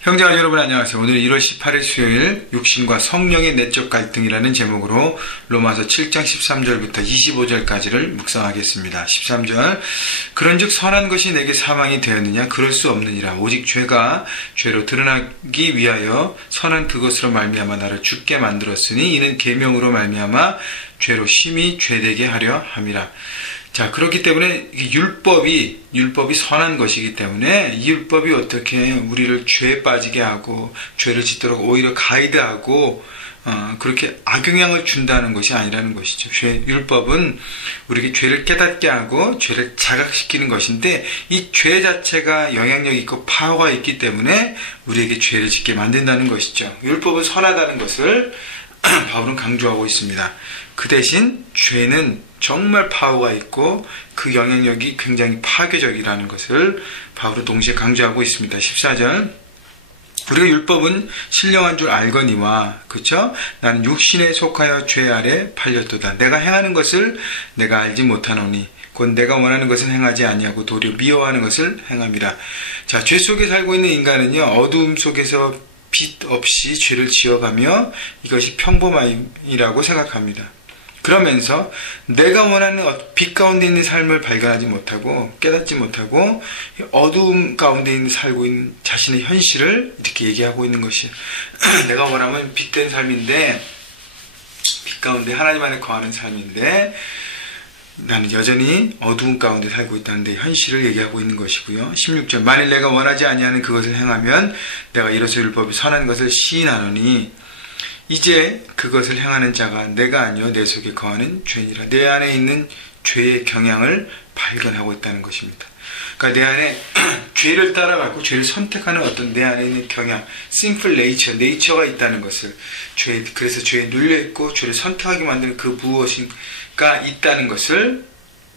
형제와 여러분 안녕하세요. 오늘은 1월 18일 수요일 육신과 성령의 내적 갈등이라는 제목으로 로마서 7장 13절부터 25절까지를 묵상하겠습니다. 13절 그런즉 선한 것이 내게 사망이 되었느냐 그럴 수 없느니라. 오직 죄가 죄로 드러나기 위하여 선한 그것으로 말미암아 나를 죽게 만들었으니 이는 계명으로 말미암아 죄로 심히 죄되게 하려 함이라. 자, 그렇기 때문에 율법이 선한 것이기 때문에 이 율법이 어떻게 우리를 죄에 빠지게 하고 죄를 짓도록 오히려 가이드하고 그렇게 악영향을 준다는 것이 아니라는 것이죠. 율법은 우리에게 죄를 깨닫게 하고 죄를 자각시키는 것인데 이 죄 자체가 영향력이 있고 파워가 있기 때문에 우리에게 죄를 짓게 만든다는 것이죠. 율법은 선하다는 것을 바울은 강조하고 있습니다. 그 대신 죄는 정말 파워가 있고 그 영향력이 굉장히 파괴적이라는 것을 바울은 동시에 강조하고 있습니다. 14절 우리가 율법은 신령한 줄 알거니와 그렇죠? 나는 육신에 속하여 죄 아래 팔렸도다. 내가 행하는 것을 내가 알지 못하노니 곧 내가 원하는 것은 행하지 아니하고 도리어 미워하는 것을 행함이라. 자, 죄 속에 살고 있는 인간은요 어두움 속에서 빛 없이 죄를 지어가며 이것이 평범함이라고 생각합니다. 그러면서 내가 원하는 빛 가운데 있는 삶을 발견하지 못하고 깨닫지 못하고 어두움 가운데 살고 있는 자신의 현실을 이렇게 얘기하고 있는 것이에요. 내가 원하면 빛된 삶인데 빛 가운데 하나님 안에 거하는 삶인데 나는 여전히 어두운 가운데 살고 있다는 데 현실을 얘기하고 있는 것이고요. 16절 만일 내가 원하지 아니하는 그것을 행하면 내가 이로써 율법이 선한 것을 시인하노니 이제 그것을 행하는 자가 내가 아니요 내 속에 거하는 죄니라. 내 안에 있는 죄의 경향을 발견하고 있다는 것입니다. 그러니까 내 안에 죄를 따라가고 죄를 선택하는 어떤 내 안에 있는 경향, simple 네이처가 있다는 것을 그래서 죄에 눌려있고 죄를 선택하게 만드는 그 무엇인가 있다는 것을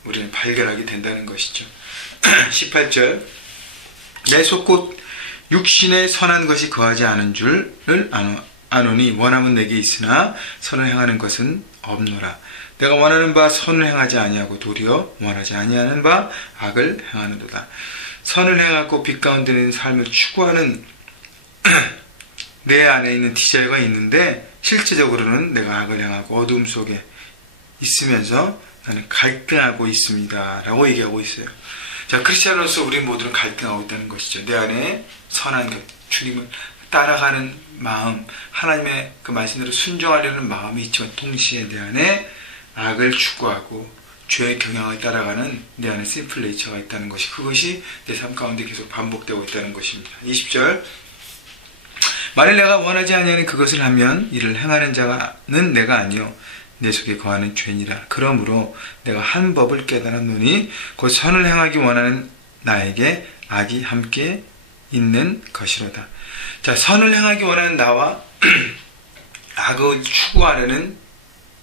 우리는 발견하게 된다는 것이죠. 18절 내 속 곧 육신에 선한 것이 거하지 않은 줄을 아노니 원함은 내게 있으나 선을 행하는 것은 없노라. 내가 원하는 바 선을 행하지 아니하고 도리어 원하지 아니하는 바 악을 행하는도다. 선을 행하고 빛 가운데 있는 삶을 추구하는 내 안에 있는 디자이어가 있는데 실제적으로는 내가 악을 행하고 어두움 속에 있으면서 나는 갈등하고 있습니다 라고 얘기하고 있어요. 자, 크리스찬으로서 우리 모두는 갈등하고 있다는 것이죠. 내 안에 선한 것, 주님을 따라가는 마음, 하나님의 그 말씀대로 순종하려는 마음이 있지만 동시에 내 안에 악을 추구하고 죄의 경향을 따라가는 내 안에 심플 네이처가 있다는 것이 그것이 내 삶 가운데 계속 반복되고 있다는 것입니다. 20절 만일 내가 원하지 아니하는 그것을 하면 이를 행하는 자는 내가 아니요 내 속에 거하는 죄니라. 그러므로 내가 한 법을 깨달았노니 곧 선을 행하기 원하는 나에게 악이 함께 있는 것이로다. 자, 선을 행하기 원하는 나와 악을 추구하려는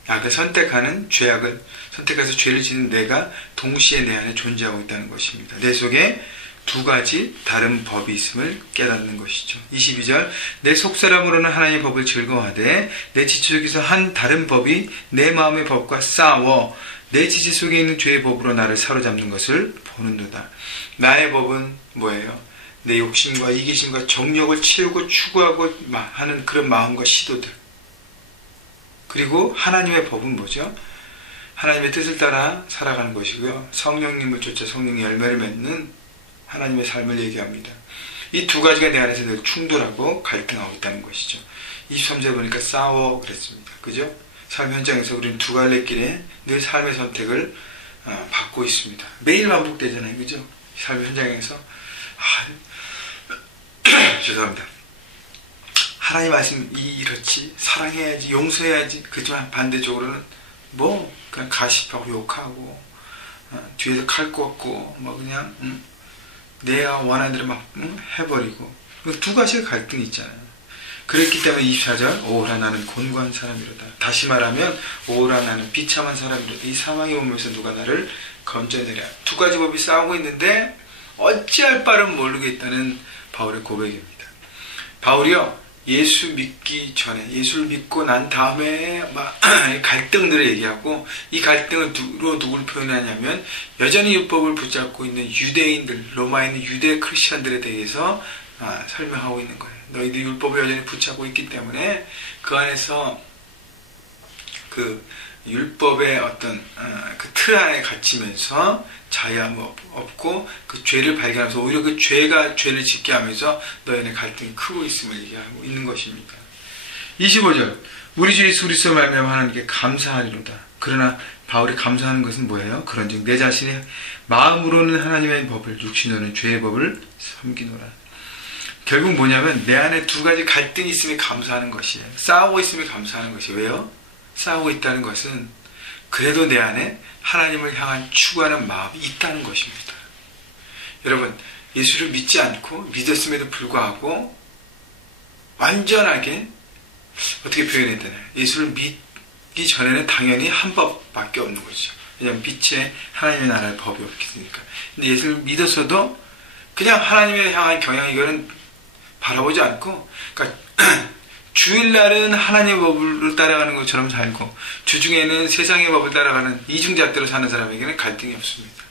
악을 선택하는 죄악을 선택해서 죄를 짓는 내가 동시에 내 안에 존재하고 있다는 것입니다. 내 속에 두 가지 다른 법이 있음을 깨닫는 것이죠. 22절 내 속사람으로는 하나님의 법을 즐거워하되 내 지체 속에서 한 다른 법이 내 마음의 법과 싸워 내 지체 속에 있는 죄의 법으로 나를 사로잡는 것을 보는도다. 나의 법은 뭐예요? 내 욕심과 이기심과 정욕을 채우고 추구하고 하는 그런 마음과 시도들. 그리고 하나님의 법은 뭐죠? 하나님의 뜻을 따라 살아가는 것이고요. 성령님을 쫓아 성령의 열매를 맺는 하나님의 삶을 얘기합니다. 이 두 가지가 내 안에서 늘 충돌하고 갈등하고 있다는 것이죠. 23절 보니까 싸워 그랬습니다. 그죠? 삶 현장에서 우리는 두 갈래 길에 늘 삶의 선택을 받고 있습니다. 매일 반복되잖아요. 그죠? 삶 현장에서 죄송합니다. 하나님 말씀 이렇지 사랑해야지 용서해야지 그렇지만 반대적으로는 그냥 가십하고 욕하고 뒤에서 칼 꽂고 그냥 내가 원하는 대로 해버리고 두 가지의 갈등이 있잖아요. 그랬기 때문에 24절 오라 나는 곤고한 사람이로다. 다시 말하면 오라 나는 비참한 사람이로다. 이 사망의 몸에서 누가 나를 건져내랴. 두 가지 법이 싸우고 있는데 어찌할 바를 모르겠다는 바울의 고백입니다. 바울이요 예수 믿기 전에 예수를 믿고 난 다음에 갈등들을 얘기하고 이 갈등을 누굴 표현하냐면 여전히 율법을 붙잡고 있는 유대인들 로마에 있는 유대 크리스천들에 대해서 설명하고 있는 거예요. 너희들이 율법을 여전히 붙잡고 있기 때문에 그 안에서 그 율법의 어떤 그 틀 안에 갇히면서 자유함이 없고 그 죄를 발견하면서 오히려 그 죄가 죄를 짓게 하면서 너희 안에 갈등이 크고 있음을 얘기하고 있는 것입니다. 25절 우리 주 예수 그리스도 말미암아 하나님께 감사하리로다. 그러나 바울이 감사하는 것은 뭐예요? 그런즉 내 자신의 마음으로는 하나님의 법을 육신으로는 죄의 법을 섬기노라. 결국 뭐냐면 내 안에 두 가지 갈등이 있음이 감사하는 것이에요. 싸우고 있음이 감사하는 것이에요. 왜요? 싸우고 있다는 것은 그래도 내 안에 하나님을 향한 추구하는 마음이 있다는 것입니다. 여러분 예수를 믿지 않고 믿었음에도 불구하고 완전하게 어떻게 표현해야 되나요? 예수를 믿기 전에는 당연히 한 법밖에 없는 거죠. 왜냐하면 빛에 하나님의 나라의 법이 없겠으니까. 근데 예수를 믿었어도 그냥 하나님을 향한 경향 이거는 바라보지 않고 그러니까 주일날은 하나님의 법을 따라가는 것처럼 살고 주중에는 세상의 법을 따라가는 이중잣대로 사는 사람에게는 갈등이 없습니다.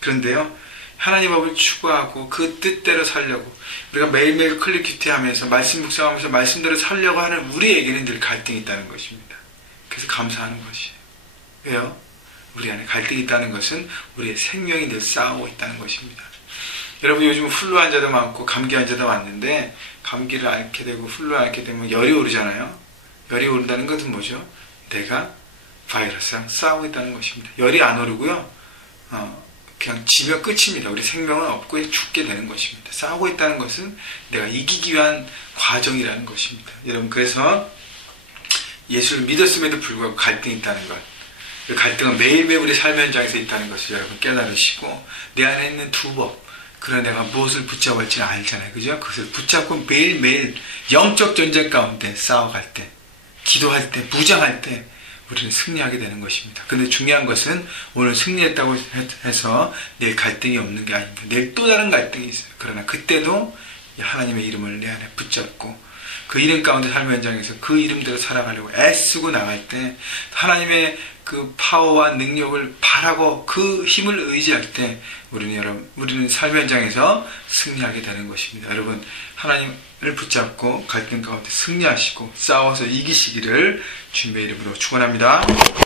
그런데요 하나님의 법을 추구하고 그 뜻대로 살려고 우리가 매일매일 클릭큐티하면서 말씀 묵상하면서 말씀대로 살려고 하는 우리에게는 늘 갈등이 있다는 것입니다. 그래서 감사하는 것이에요. 왜요? 우리 안에 갈등이 있다는 것은 우리의 생명이 늘 싸우고 있다는 것입니다. 여러분 요즘 플루 환자도 많고 감기 환자도 많은데 감기를 앓게 되고 플루를 앓게 되면 열이 오르잖아요. 열이 오른다는 것은 뭐죠? 내가 바이러스랑 싸우고 있다는 것입니다. 열이 안 오르고요. 그냥 지면 끝입니다. 우리 생명은 없고 죽게 되는 것입니다. 싸우고 있다는 것은 내가 이기기 위한 과정이라는 것입니다. 여러분 그래서 예수를 믿었음에도 불구하고 갈등이 있다는 것. 그 갈등은 매일매일 우리 삶의 현장에서 있다는 것을 여러분 깨달으시고 내 안에 있는 두 법. 그러나 내가 무엇을 붙잡아야 할지는 알잖아요. 그죠? 그것을 붙잡고 매일매일 영적 전쟁 가운데 싸워갈 때, 기도할 때, 무장할 때 우리는 승리하게 되는 것입니다. 근데 중요한 것은 오늘 승리했다고 해서 내일 갈등이 없는 게 아닙니다. 내일 또 다른 갈등이 있어요. 그러나 그때도 하나님의 이름을 내 안에 붙잡고 그 이름 가운데 삶의 현장에서 그 이름대로 살아가려고 애쓰고 나갈 때 하나님의 그 파워와 능력을 바라고 그 힘을 의지할 때 우리는 삶의 현장에서 승리하게 되는 것입니다. 여러분 하나님을 붙잡고 갈등 가운데 승리하시고 싸워서 이기시기를 주님의 이름으로 축원합니다.